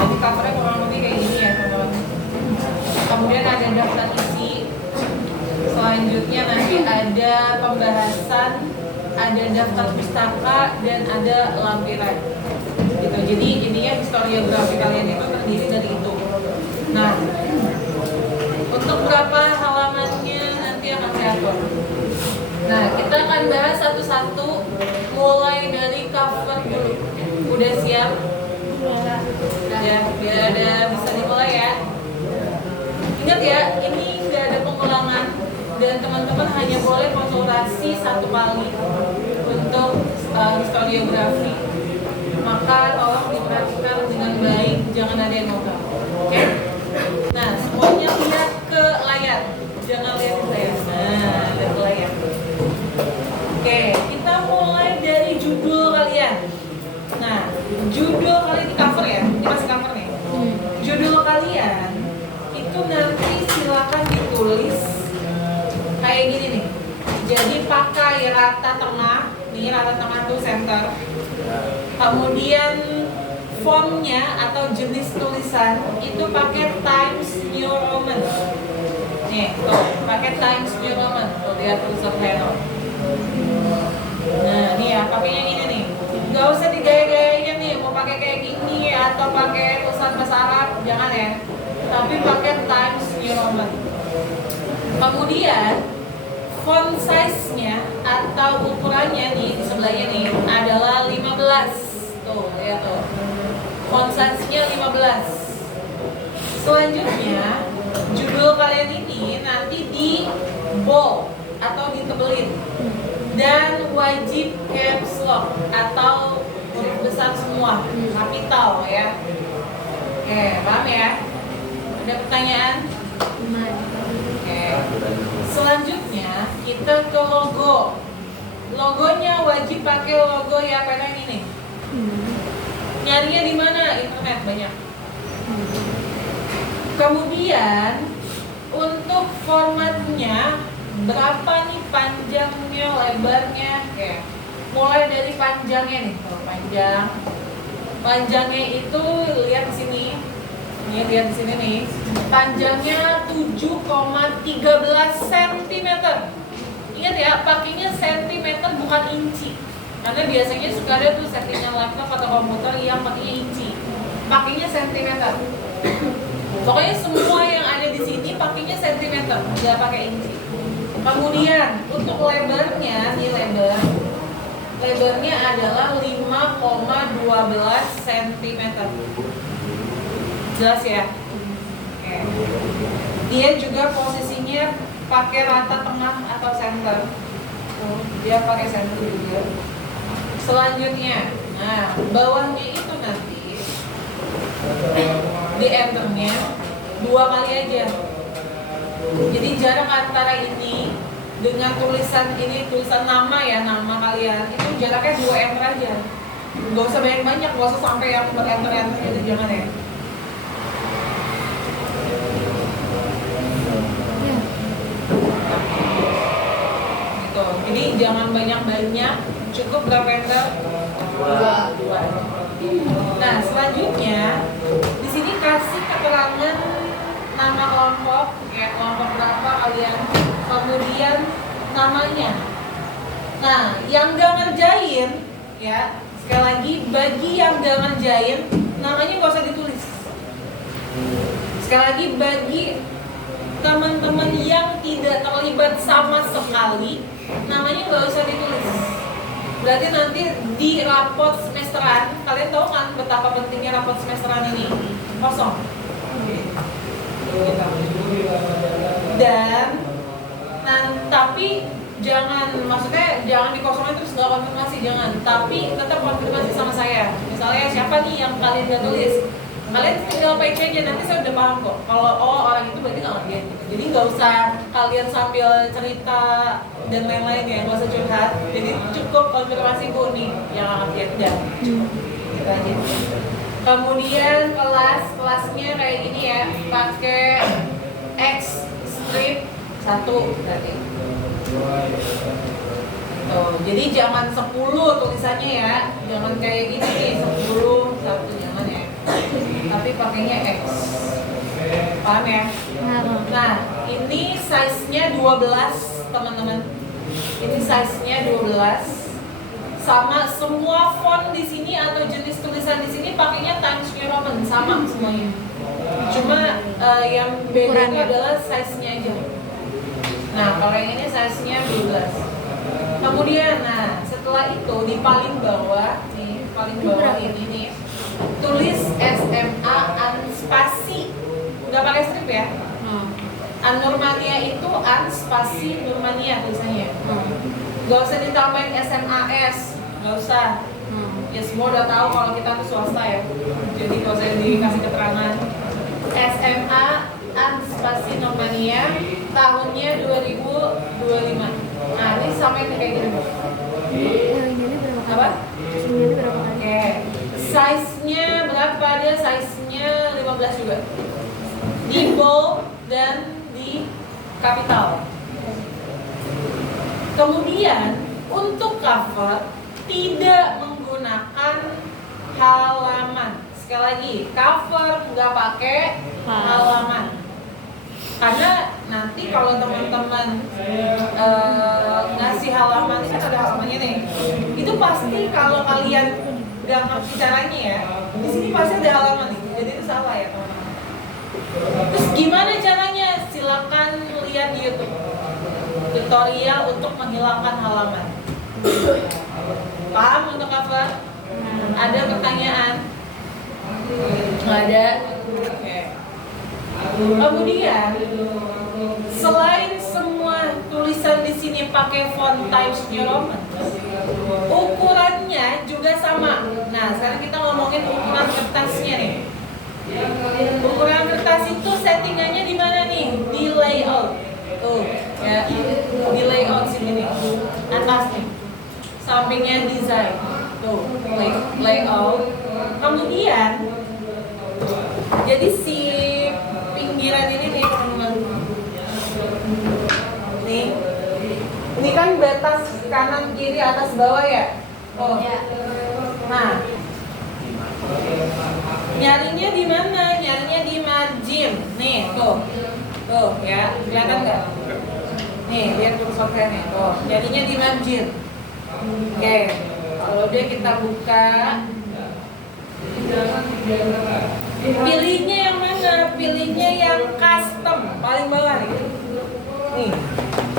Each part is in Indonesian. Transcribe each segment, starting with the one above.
Jadi covernya kurang lebih kayak gini ya teman-teman. Kemudian ada daftar isi. Selanjutnya nanti ada pembahasan, ada daftar pustaka, dan ada lampiran. Gitu. Jadi intinya historiografi kalian itu terdiri dari itu. Nah, untuk berapa halamannya nanti akan saya atur. Nah, kita akan bahas satu-satu, mulai dari cover dulu. Udah siap? Ya, biar ada bisa dimulai ya. Ingat ya, ini nggak ada pengulangan dan teman-teman hanya boleh konsultasi satu kali untuk historiografi. Maka tolong diperhatikan dengan baik, jangan ada yang ngobrol. Oke? Nah, semuanya lihat ke layar, jangan lihat ke saya. Nah, lihat ke layar. Oke, kita mulai dari judul kalian. Nah, judul kalian di cover ya, ini masih cover nih. Judul kalian itu nanti silakan ditulis kayak gini nih. Jadi pakai rata tengah, nih rata tengah tuh center. Kemudian fontnya atau jenis tulisan itu pakai Times New Roman. Nih, tuh pakai Times New Roman. Tuh lihat tulisan Hero. Nah, nih ya, pakainya gini nih. Gak usah digaya-gayain nih, mau pakai kayak gini atau pakai tulisan bahasa Arab, jangan ya. Tapi pakai Times New Roman. Kemudian font size-nya atau ukurannya nih di sebelahnya nih adalah 15. Tuh, lihat tuh. Font size-nya 15. Selanjutnya, judul kalian ini nanti di bold atau ditebelin. Dan wajib caps lock atau huruf besar semua, kapital ya. Oke, paham ya? Ada pertanyaan? Oke. Selanjutnya kita ke logo. Logonya wajib pakai logo ya kayak ini. Nyarinya di mana? Internet banyak. Kemudian untuk formatnya berapa nih panjangnya, lebarnya? Oke. Mulai dari panjangnya nih, panjang. Panjangnya itu lihat di sini. Nih, lihat di sini nih. Panjangnya 7,13 cm. Ingat ya, pakainya cm bukan inci. Karena biasanya suka ada tuh settingan laptop atau komputer yang pakainya inci. Pakainya cm. Pokoknya semua yang ada di sini pakainya cm, nggak pakai inci. Kemudian untuk lebarnya, nih lebarnya adalah 5,12 cm. Jelas ya? Oke. Dia juga posisinya pakai rata tengah atau center. Dia pakai center juga. Selanjutnya, nah bawahnya itu nanti di enternya 2 kali aja. Jadi jarak antara ini dengan tulisan ini, tulisan nama ya, nama kalian itu jaraknya 2 enter aja. Gak usah banyak-banyak, gak usah sampai yang enter-enter itu, jangan ya. Gitu. Jadi jangan banyak-banyak, cukup berapa enter? 2. Nah selanjutnya di sini kasih keterangan nama kelompok, ya kelompok berapa kalian, kemudian namanya. Nah, yang gak ngerjain, ya sekali lagi bagi yang gak ngerjain, namanya gak usah ditulis. Sekali lagi bagi teman-teman yang tidak terlibat sama sekali, namanya gak usah ditulis. Berarti nanti di rapot semesteran, kalian tahu kan betapa pentingnya rapot semesteran ini? Kosong. Dan tapi jangan, maksudnya jangan dikosongin terus nggak konfirmasi, jangan. Tapi tetap konfirmasi sama saya. Misalnya siapa nih yang kalian nggak tulis, kalian tinggal PC aja, nanti saya udah paham kok. Kalau orang itu berarti nggak ngerjain gitu. Jadi nggak usah kalian sambil cerita dan lain-lain ya, nggak usah curhat. Jadi cukup konfirmasi Bu nih yang ngerjain, udah cukup. Gitu aja. Kemudian kelasnya kayak gini ya, pakai X strip 1 berarti. Tuh, jadi jangan 10 tulisannya ya, jangan kayak gini nih 10 1, jangan ya. tapi pakainya X. Paham ya? Nah, ini size-nya 12, teman-teman. Ini size-nya 12. Sama semua font di sini atau jenis tulisan di sini pakainya Times New Roman, sama semuanya. Cuma yang beda itu adalah size-nya aja. Nah, kalau yang ini size-nya 12. Kemudian, nah setelah itu di paling bawah nih, paling bawah ini nih, tulis SMA Anspasi, nggak pakai strip ya. An-Nurmania itu Anspasi Nurmania tulisannya. Gak usah ditambahin SMAS, nggak usah. Ya semua udah tahu kalau kita tuh swasta ya. Jadi kalau saya dikasih keterangan SMA Anspasi Nurmania tahunnya 2025. Nah ini sampai kayak gini. Apa? Oke. Size-nya berapa dia? Size-nya 15 juga. Di bold dan di capital. Kemudian untuk cover tidak menggunakan halaman. Sekali lagi, cover nggak pakai halaman. Karena nanti kalau teman-teman ngasih halaman, ini ada halamannya nih. Itu pasti kalau kalian nggak ngerti caranya ya, di sini pasti ada halaman nih. Jadi itu salah ya teman-teman. Terus gimana caranya? Silakan lihat di YouTube tutorial untuk menghilangkan halaman. Paham untuk cover? Ada pertanyaan? Nggak ada? Oke. Kemudian selain semua tulisan di sini pakai font Times New Roman, ukurannya juga sama. Nah, sekarang kita ngomongin ukuran kertasnya nih. Ukuran kertas itu settingannya di mana nih? Di layout. Tuh, ya. Di layout sini nih. Atas nih. Sampingnya design. Tuh, layout. Kemudian jadi si pinggiran ini nih teman-teman. Nih. Ini kan batas kanan kiri atas bawah ya? Oh. Nah. Nyarinya di mana? Nyarinya di margin. Nih, tuh. Tuh, ya. Kelihatan nggak? Nih, lihat kursornya nih. Tuh, nyarinya di margin. Oke. Kalau dia kita buka, pilihnya yang mana? Pilihnya yang custom, paling bawah nih. Nih.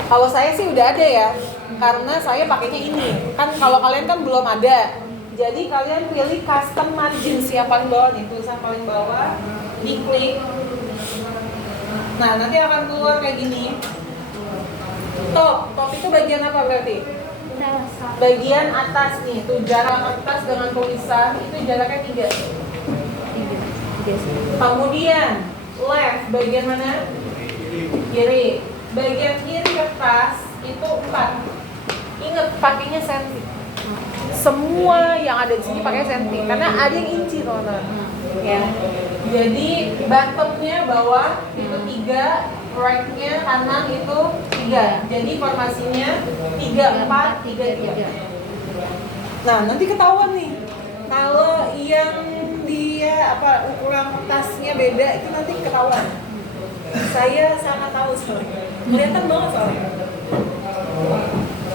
Kalau saya sih udah ada ya. Karena saya pakainya ini. Kan kalau kalian kan belum ada. Jadi kalian pilih custom margin yang paling bawah nih, tulisan paling bawah, diklik. Nah, nanti akan keluar kayak gini. Top itu bagian apa berarti? Bagian atas nih, tuh jarak kertas dengan tulisan itu jaraknya 3. Kemudian left bagian mana? Kiri. Bagian kiri kertas itu 4. Ingat pakainya senti. Semua yang ada di sini pakai senti karena ada yang inci teman-teman. Ya. Jadi bottomnya bawah itu 3, right-nya kanan itu 3. Jadi formasinya 3, 4, 3, 3. Nah, nanti ketahuan nih. Kalau yang dia ukuran kertasnya beda itu nanti ketahuan. Saya sangat tahu soalnya. Kelihatan banget soalnya.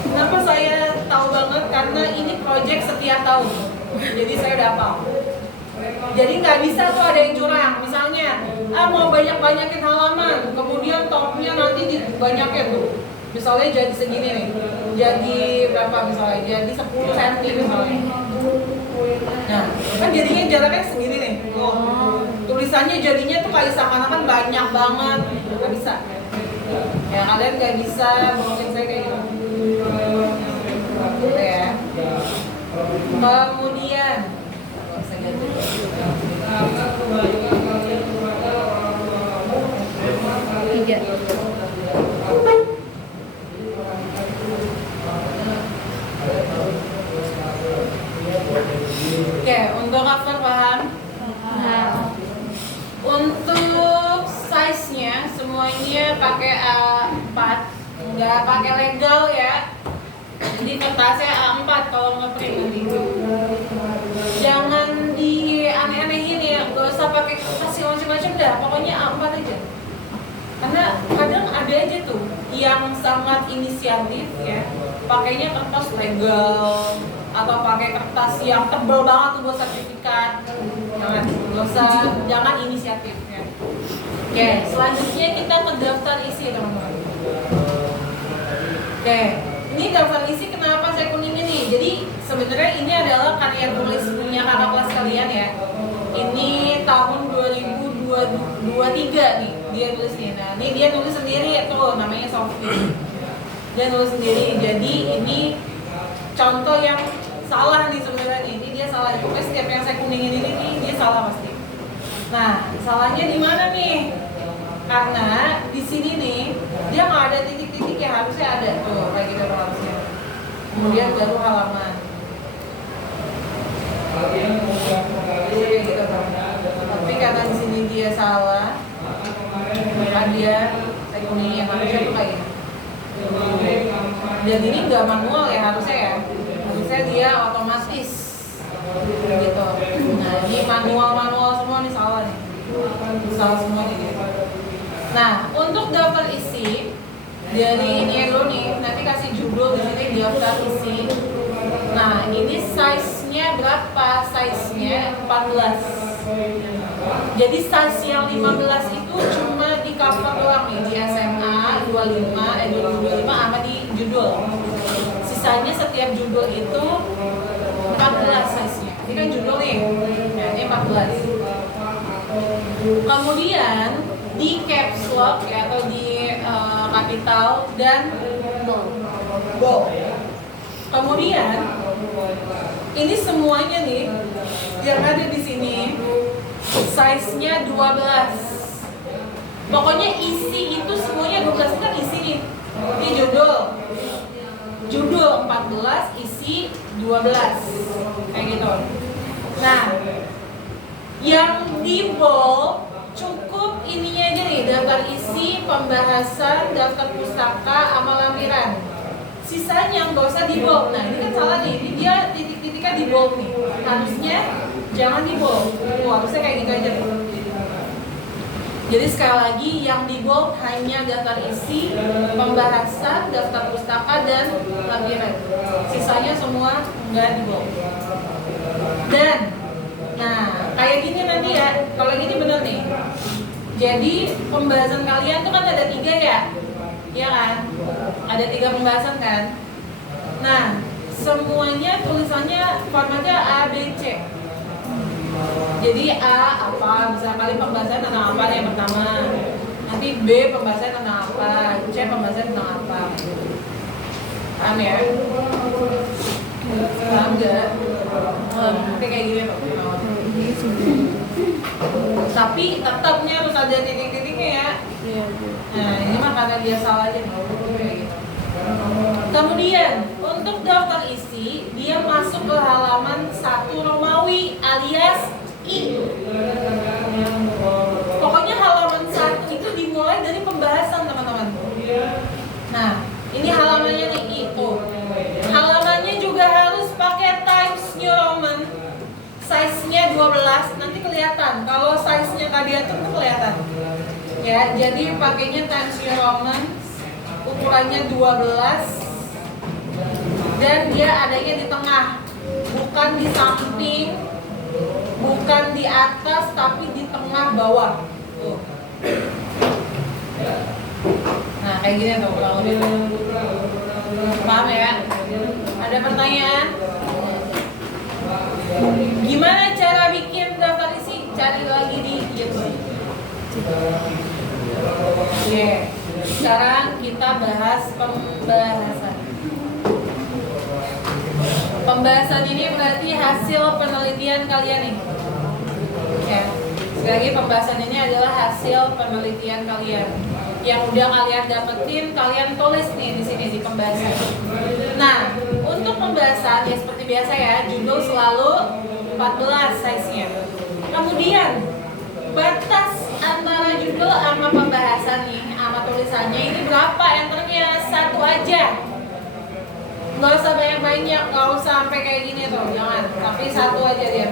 Kenapa saya tahu banget? Karena ini project setiap tahun. Jadi saya udah hafal. Jadi nggak bisa tuh ada yang curang. Misalnya, mau banyakin halaman, kemudian topnya nanti dibanyakin tuh. Misalnya jadi segini nih. Jadi berapa misalnya? Jadi 10 cm misalnya. Nah, kan jadinya jaraknya segini nih. Tuh. Tulisannya jadinya tuh kayak seakan-akan banyak banget. Nggak bisa. Ya kalian nggak bisa bohongin saya kayak gitu. Gitu ya. Kemudian tiga. Oke, untuk cover paham? Nah, untuk size-nya semuanya pakai A4, nggak pakai legal ya. Jadi kertasnya A4 kalau nge-print nanti. Jangan di aneh-anehin ya, udah pokoknya A4 aja. Karena kadang ada aja tuh yang sangat inisiatif ya, pakainya kertas legal atau pakai kertas yang tebal banget tuh buat sertifikat. Jangan inisiatif ya. Oke, selanjutnya kita ke daftar isi teman-teman. Oke, ini daftar isi kenapa saya kuningin nih? Jadi sebenarnya ini adalah karya tulis punya kakak kelas kalian ya. Ini tahun 2023 nih dia tulis nih. Nah, ini dia tulis sendiri tuh namanya Sophie. Dia tulis sendiri. Jadi ini contoh yang salah nih sebenarnya nih. Ini dia salah. Pokoknya setiap yang saya kuningin ini nih dia salah pasti. Nah, salahnya di mana nih? Karena di sini nih dia nggak ada titik-titik yang harusnya ada tuh kayak gitu harusnya. Kemudian baru halaman. Kayak gitu kan. Tapi karena di sini dia salah, maka dia saya kuningin yang harusnya tuh kayak gitu. Dan ini nggak manual ya harusnya ya. Harusnya dia otomatis gitu. Nah ini manual semua nih salah nih. Salah semua nih. Nah untuk daftar isi dari ini dulu nih, nanti kasih judul di sini daftar isi. Nah ini size-nya berapa? Size-nya 14. Jadi size yang 15 itu cuma di cover doang nih di SMA 2025 sama di judul. Sisanya setiap judul itu 14 size-nya. Ini kan judul nih. Nah, ini 14. Kemudian di caps lock ya atau di kapital dan bold. Kemudian ini semuanya nih yang ada di sini size-nya 12. Pokoknya isi itu semuanya 12 kan isi nih. Ini judul 14, isi 12 kayak gitu. Nah yang di bold cukup ininya aja nih, daftar isi, pembahasan, daftar pustaka, sama lampiran. Sisanya nggak usah di bold. Nah ini kan salah nih, ini dia titik-titiknya di bold nih. Harusnya jangan di bold. Harusnya kayak gitu aja nih. Jadi sekali lagi yang di bold hanya daftar isi, pembahasan, daftar pustaka, dan lampiran. Sisanya semua nggak di bold. Dan nah kayak gini nanti ya, kalau gini bener nih. Jadi pembahasan kalian tuh kan ada 3 ya, iya kan? Ada 3 pembahasan kan? Nah semuanya tulisannya formatnya A, B, C. Jadi A apa, bisa kali pembahasan tentang apa yang pertama. Nanti B pembahasan tentang apa, C pembahasan tentang apa. Paham ya? Paham gak? Nanti kayak gini Pak. Tapi tetapnya harus ada titik-titiknya ya. Nah ini mah karena dia salah aja nih. Kemudian untuk daftar isi dia masuk ke halaman 1 Romawi alias I. Pokoknya halaman 1 itu dimulai dari pembahasan teman-teman. Nah ini halamannya nih itu. Halamannya juga harus pakai Times New Roman. Size-nya 12, nanti kelihatan. Kalau size-nya tadi itu kelihatan. Ya, jadi pakainya Times New Roman. Ukurannya 12. Dan dia adanya di tengah. Bukan di samping, bukan di atas, tapi di tengah bawah. Tuh. Nah, kayak gini tuh kurang lebih. Paham ya? Ada pertanyaan? Gimana cara bikin daftar isi? Cari lagi di YouTube. Oke. Sekarang kita bahas pembahasan. Pembahasan ini berarti hasil penelitian kalian nih. Ya. Sekali lagi pembahasan ini adalah hasil penelitian kalian. Yang udah kalian dapetin, kalian tulis nih di sini di pembahasan. Nah, untuk pembahasan ya seperti biasa ya, judul selalu 14 size-nya. Kemudian batas antara judul sama pembahasan nih, sama tulisannya ini berapa? Enternya 1 aja. Nggak usah banyak-banyak, nggak usah sampai kayak gini tuh, jangan. Tapi 1 aja dia.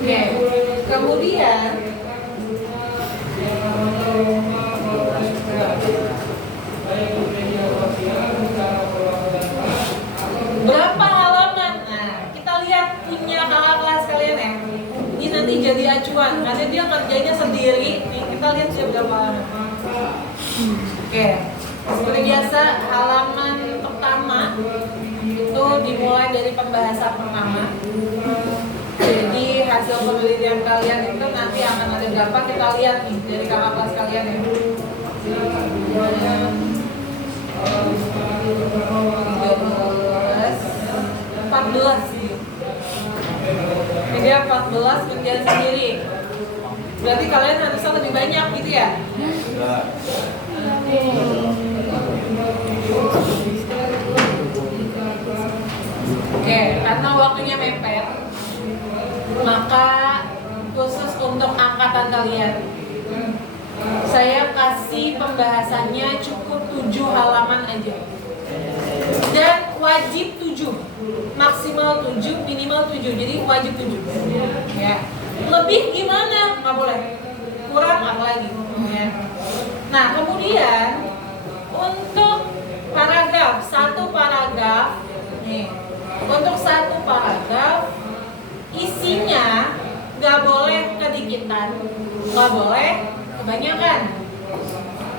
Oke. Kemudian berapa halaman? Nah, kita lihat punya kakak kelas kalian ya. Ini nanti jadi acuan karena dia kerjanya sendiri. Nih, kita lihat dia berapa halaman. Oke. Seperti biasa, halaman pertama itu dimulai dari pembahasan pertama. Jadi hasil penelitian kalian itu nanti akan ada berapa, kita lihat nih dari kakak kelas kalian ya. 14 sih. Ini 14 kerjaan sendiri. Berarti kalian harusnya lebih banyak gitu ya? Oke, karena waktunya mepet, maka khusus untuk angkatan kalian, saya kasih pembahasannya cukup 7 halaman aja. Dan wajib 7, maksimal 7, minimal 7, jadi wajib 7 ya. Lebih gimana? Nggak boleh, kurang apalagi ya. Nah kemudian untuk paragraf, satu paragraf nih, untuk satu paragraf isinya nggak boleh kedikitan, nggak boleh kebanyakan.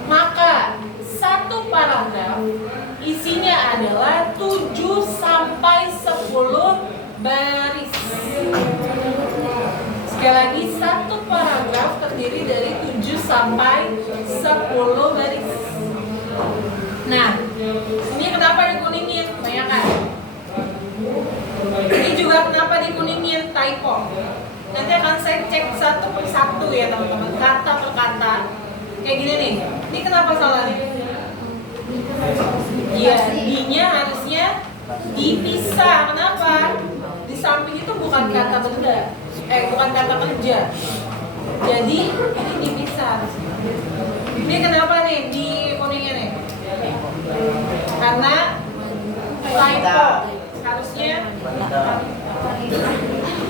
Maka satu paragraf isinya adalah 7 sampai 10 baris. Sekali lagi, satu paragraf terdiri dari 7 sampai 10 baris. Nah, ini kenapa dikuningin? Kebanyakan. Ini juga kenapa dikuningin? Typo. Nanti akan saya cek satu per satu ya teman-teman, kata per kata. Kayak gini nih, ini kenapa salah nih? Iya, D-nya harusnya dipisah. Kenapa? Di samping itu bukan kata benda, bukan kata kerja. Jadi ini dipisah. Ini kenapa nih di kuningnya nih? Karena typo harusnya.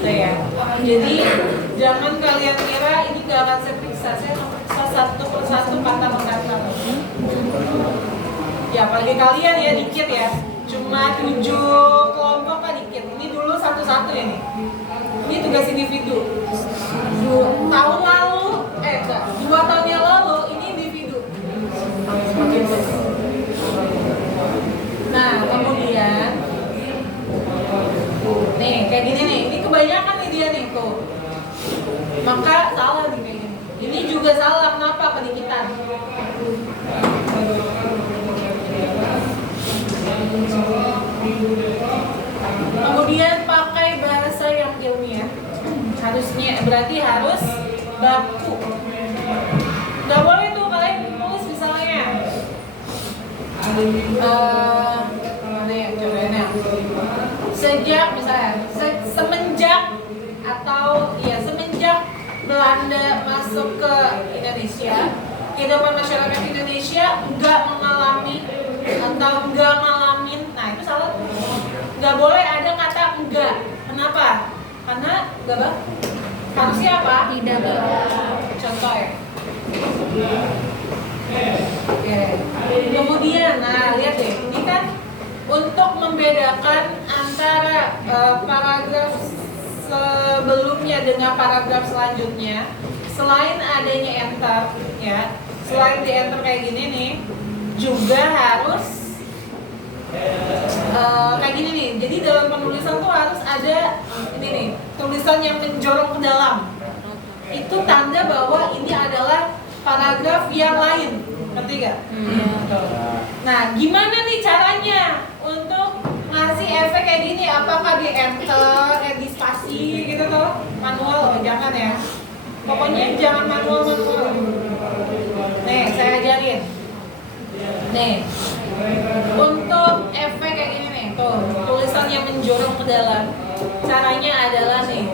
Ya. Jadi jangan kalian kira ini gak akan saya periksa. Saya periksa satu per satu kata per kata. Ya apalagi kalian ya dikit ya. Cuma 7 kelompok kan dikit. Ini dulu satu-satu ya nih. Ini tugas individu. Tahun lalu, 2 tahun yang lalu ini individu. Nah kemudian nih kayak gini nih, ini kebanyakan nih dia nih tuh. Maka salah nih kayak gini. Ini juga salah, kenapa? Pedikitan. Kemudian pakai bahasa yang ilmiah. Harusnya berarti harus baku. Gak boleh tuh kalian tulis misalnya mana yang contohnya sejak misalnya semenjak atau ya semenjak Belanda masuk ke Indonesia, kehidupan masyarakat Indonesia nggak mengalami atau nggak ngalamin. Nah itu salah. Nggak boleh ada kata enggak. Kenapa? Karena nggak bang. Harusnya apa? Tidak bang. Contoh ya. Oke. Kemudian, nah lihat deh, ini kan untuk membedakan antara paragraf sebelumnya dengan paragraf selanjutnya, selain adanya enter, ya, selain di enter kayak gini nih, juga harus kayak gini nih. Jadi dalam penulisan tuh harus ada ini nih, tulisan yang menjorok ke dalam. Itu tanda bahwa ini adalah paragraf yang lain, ngerti gak? Nah, gimana nih caranya untuk ngasih efek kayak gini? Apakah di enter, di spasi gitu tuh? Manual, jangan ya. Pokoknya jangan manual. Nih, saya ajarin. Nih, untuk efek kayak gini nih, tuh tulisan yang menjorok ke dalam. Caranya adalah nih,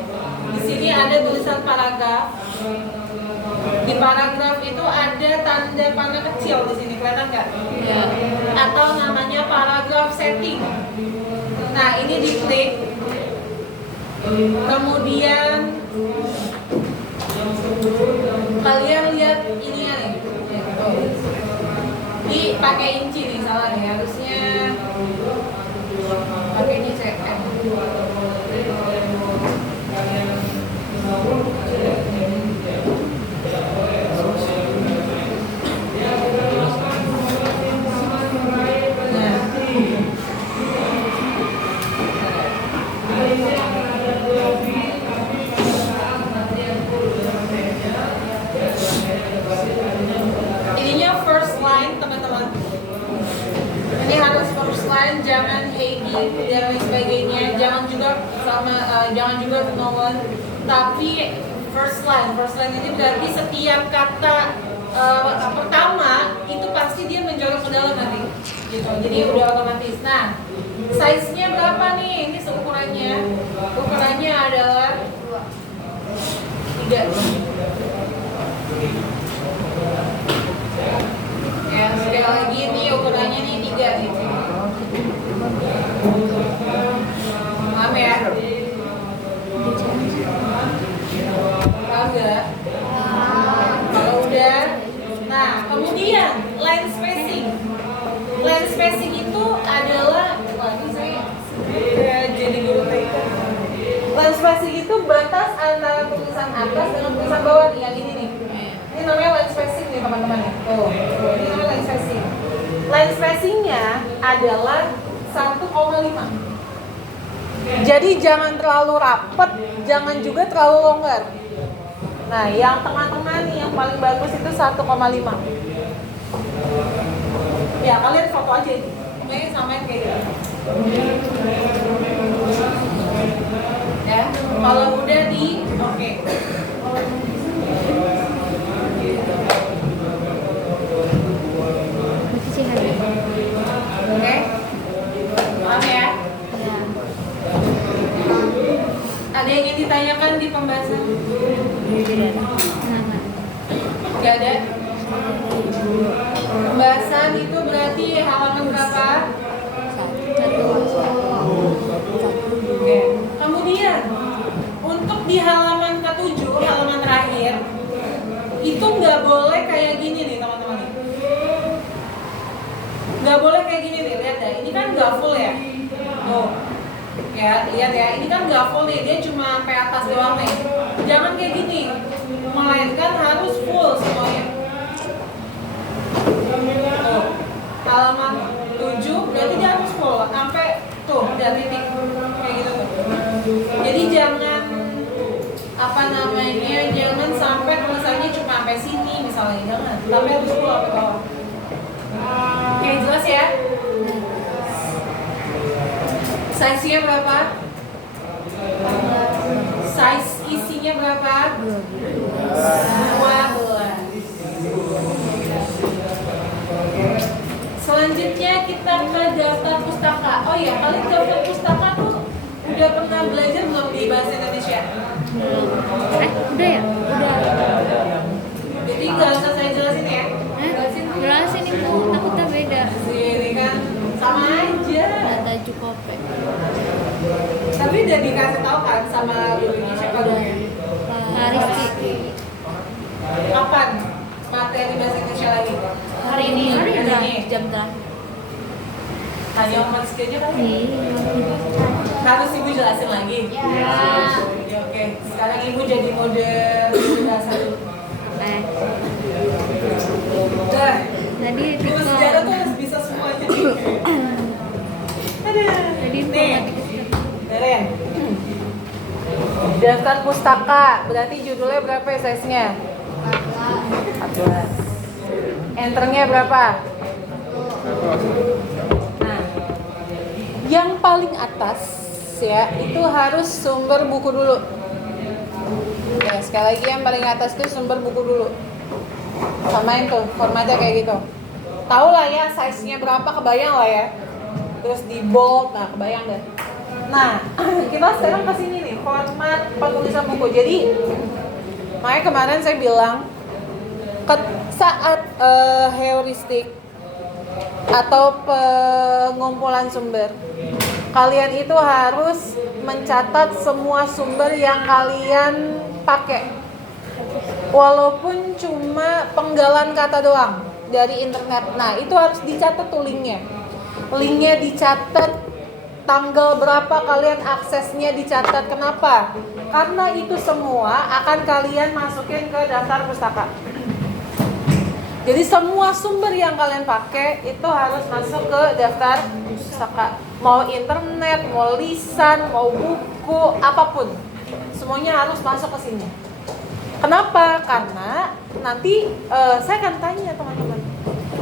di sini ada tulisan paragraf. Di paragraf itu ada tanda panah kecil di sini, kelihatan nggak? Ya. Atau namanya paragraf setting. Nah ini diklik, kemudian pakai inci nih, salah nih, harusnya pakainya cm. Ininya first line teman-teman. Ini harus first line, jangan Heidi dan lain sebagainya, jangan juga jangan juga Nolan, tapi first line ini berarti setiap kata pertama itu pasti dia menjorok ke dalam nanti, gitu. Jadi udah otomatis. Nah, size-nya berapa nih? Ini ukurannya adalah 3. Ya, sekali lagi ini ukurannya nih 3 nih. Paham ya? Paham gak? Kalau udah, nah kemudian line spacing itu adalah, wah ini saya jadi guru TK. Line spacing itu batas antara tulisan atas dengan tulisan bawah nih, yang ini nih. Ini namanya line spacing nih teman-teman ya. Tuh, ini namanya line spacing. Line spacingnya adalah 1,5. Jadi jangan terlalu rapet, jangan juga terlalu longgar. Nah, yang tengah-tengah nih yang paling bagus itu 1,5. Ya, kalian foto aja ini. Pokoknya samain kayak gitu. Ya, kalau udah di oke. Oke, paham ya? Ada yang ingin ditanyakan di pembahasan? Gak ada? Pembahasan itu berarti halaman berapa? 1. Oke. Kemudian untuk di halaman ke-7, halaman terakhir, itu nggak boleh kayak gini nih teman-teman. Nggak boleh kayak gini nih, lihat ya. Ini kan nggak full ya. Tuh. Ya, lihat ya. Ini kan nggak full nih, dia cuma sampai atas doang nih. Jangan kayak gini, melainkan harus full semuanya. Tuh. Halaman 7 berarti dia harus full sampai tuh udah titik kayak gitu tuh. Jadi jangan jangan sampai tulisannya cuma sampai sini misalnya, jangan. Tapi harus full sampai bawah. Oke, jelas ya? Size-nya berapa? Size isinya berapa? 12. Selanjutnya kita ke daftar pustaka. Oh iya, kalian daftar pustaka tuh udah pernah belajar belum di bahasa Indonesia? Udah ya? Udah. Jadi nggak usah saya jelasin ya? Jelasin ibu, takutnya beda. Ini kan sama aja. Data Jukope. Tapi udah dikasih tahu kan sama gurunya, siapa gurunya? Pak Rizky. Kapan materi bahasa Indonesia lagi? Hari ini. Jam terakhir. Hanya Om Rizky aja kan? Iya. Harus ibu jelasin lagi? Ya, oke. Sekarang ibu jadi mode bahasa dulu. Udah. Tadi Guru sejarah tuh harus bisa semuanya. Tadi Nih, Deren. Daftar pustaka, berarti judulnya berapa ya size-nya? 14. Enternya berapa? Nah, yang paling atas ya, itu harus sumber buku dulu. Ya, sekali lagi yang paling atas itu sumber buku dulu. Samain tuh, formatnya kayak gitu. Tahu lah ya size-nya berapa, kebayang lah ya. Terus di bold, nah kebayang deh. Nah, kita sekarang ke sini nih, format penulisan buku. Jadi, makanya kemarin saya bilang saat heuristik atau pengumpulan sumber, kalian itu harus mencatat semua sumber yang kalian pakai, walaupun cuma penggalan kata doang. dari internet. Nah, itu harus dicatat tuh linknya. Linknya dicatat, tanggal berapa kalian aksesnya dicatat. Kenapa? Karena itu semua akan kalian masukin ke daftar pustaka. Jadi semua sumber yang kalian pakai itu harus masuk ke daftar pustaka. Mau internet, mau lisan, mau buku, apapun. Semuanya harus masuk ke sini. Kenapa? Karena nanti saya akan tanya teman-teman.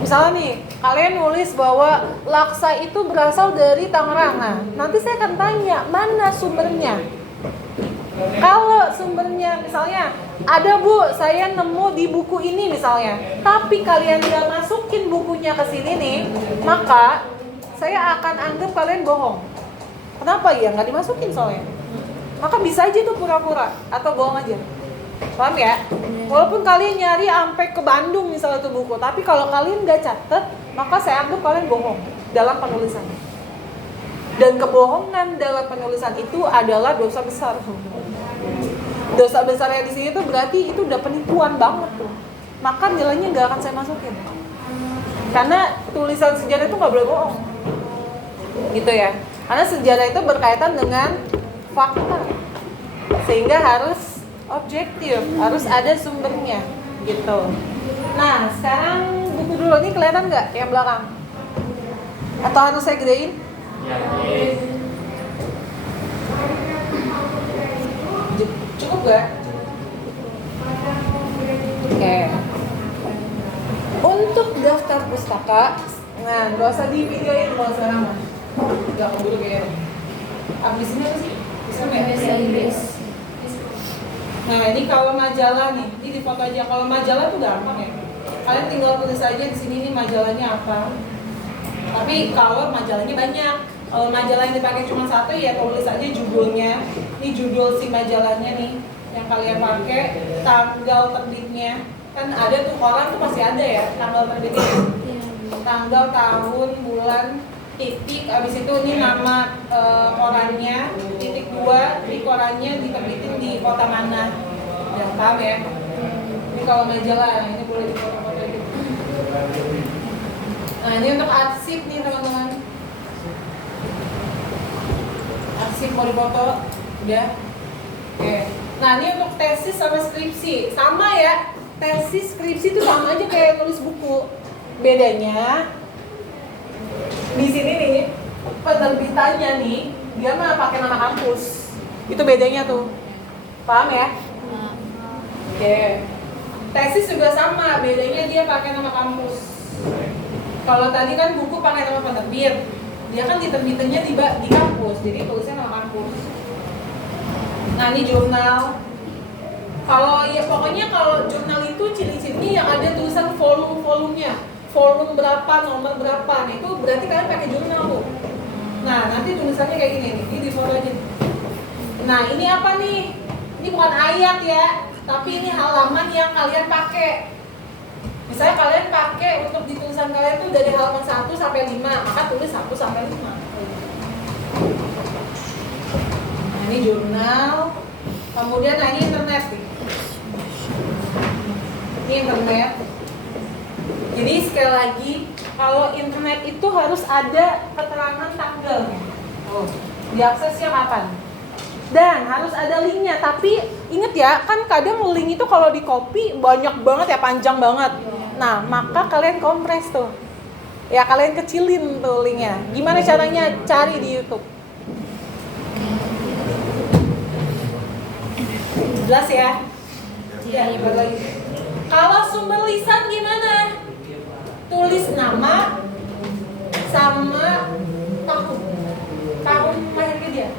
Misalnya nih, kalian nulis bahwa laksa itu berasal dari Tangerang. Nah, nanti saya akan tanya, mana sumbernya? Kalau sumbernya misalnya ada Bu, saya nemu di buku ini misalnya, tapi kalian nggak masukin bukunya ke sini nih, maka saya akan anggap kalian bohong. Kenapa ya? Nggak dimasukin soalnya. Maka bisa aja tuh pura-pura atau bohong aja. Paham ya? Walaupun kalian nyari sampai ke Bandung misalnya tuh buku, tapi kalau kalian nggak catet, maka saya anggap kalian bohong dalam penulisannya. Dan kebohongan dalam penulisan itu adalah dosa besar. Dosa besarnya di sini tuh berarti itu udah penipuan banget tuh. Maka nilainya nggak akan saya masukin. Karena tulisan sejarah itu nggak boleh bohong, gitu ya. Karena sejarah itu berkaitan dengan fakta, sehingga harus objektif, harus ada sumbernya, gitu. Nah, sekarang buku dulu ini kelihatan nggak yang belakang? Atau harus saya gedein? Cukup gak? Oke. Untuk daftar pustaka, nah gak usah di videoin kalau sekarang mah. Gak keburu kayaknya. Abis ini apa sih? Bisa nggak? Nah ini kalau majalah nih, ini di foto aja. Kalau majalah tuh gampang ya. Kalian tinggal tulis aja di sini nih majalahnya apa. Tapi kalau majalahnya banyak. Kalau majalah yang dipakai cuma satu ya tulis aja judulnya. Ini judul si majalahnya nih yang kalian pakai, tanggal terbitnya. Kan ada tuh koran tuh pasti ada ya tanggal terbitnya. Tanggal, tahun, bulan, titik. Abis itu ini nama korannya, titik 2 di korannya diterbitin di kota mana. Ya paham ya? Ini kalau majalah ini boleh dipoto-foto gitu. Nah ini untuk arsip nih teman-teman. Arsip mau dipoto, udah. Oke. Nah ini untuk tesis sama skripsi, sama ya. Tesis, skripsi itu sama aja kayak nulis buku. Bedanya di sini nih penerbitannya nih dia mah pakai nama kampus. Itu bedanya tuh. Paham ya? Oke. Tesis juga sama, bedanya dia pakai nama kampus. Kalau tadi kan buku pakai nama penerbit, dia kan diterbitannya di kampus, jadi tulisnya nama kampus. Nah ini jurnal. Kalau ya pokoknya kalau jurnal itu ciri-cirinya yang ada tulisan volume-volumenya, volume berapa, nomor berapa. Nah itu berarti kalian pakai jurnal tuh. Nah nanti tulisannya kayak gini nih, ini di foto aja. Nah ini apa nih? Ini bukan ayat ya, tapi ini halaman yang kalian pakai. Misalnya kalian pakai untuk di tulisan kalian tuh dari halaman 1 sampai 5, maka tulis 1 sampai 5. Nah ini jurnal. Kemudian nah ini internet nih. Ini internet. Jadi sekali lagi, kalau internet itu harus ada keterangan tanggalnya. Oh, diaksesnya kapan? Dan harus ada linknya. Tapi inget ya, kan kadang link itu kalau di copy banyak banget ya, panjang banget. Nah, maka kalian kompres tuh. Ya kalian kecilin tuh linknya. Gimana caranya? Cari di YouTube. Jelas ya? Ya, lagi. Kalau sumber lisan gimana? Tulis nama sama tahun. Tahun lahirnya dia.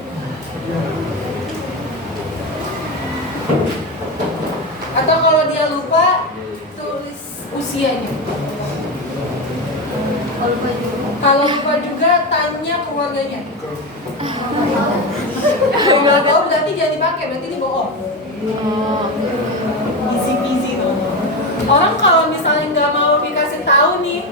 Atau kalau dia lupa, tulis usianya. Kalau lupa juga tanya keluarganya. Kalau nggak tahu berarti jangan dipakai, berarti ini bohong. Easy peasy tuh. Orang kalau misalnya nggak mau dikasih tahu nih,